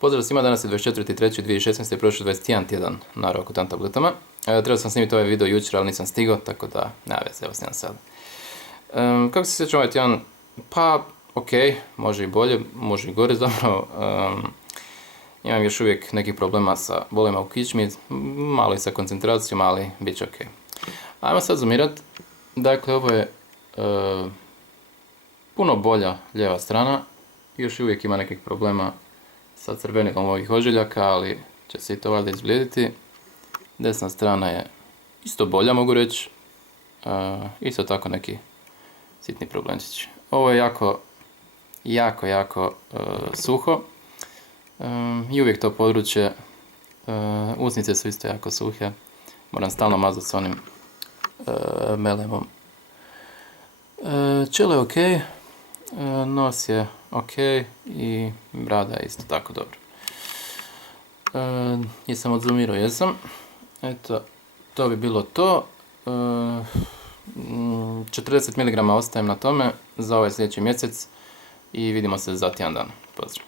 Pozdrav svima, danas je 24.3.2016. i prošlo 21 tjedan na Roakutan tabletama. Trebao sam snimiti ovaj video jučer, ali nisam stigao, tako da nema veze, evo snimam sad. Kako se sjećam ovaj tjedan? Pa, ok, može i bolje, može i gore zapravo. Imam još uvijek nekih problema sa bolima u kičmi, malo i sa koncentracijom, ali bit će ok. Ajmo sad zoomirat. Dakle, ovo je puno bolja lijeva strana. Još uvijek ima nekih problema sa crvenilom ovih ožiljaka, ali će se i to valjda izblijediti. Desna strana je isto bolja, mogu reći. Isto tako neki sitni problemčići. Ovo je jako suho. I uvijek to područje. Usnice su isto jako suhe. Moram stalno mazati s onim melemom. Čelo je ok. Nos je ok i brada je isto tako dobro. Jesam odzoomirao, jesam. Eto, to bi bilo to. 40 mg ostajem na tome za ovaj sljedeći mjesec i vidimo se za tjedan dana. Pozdrav.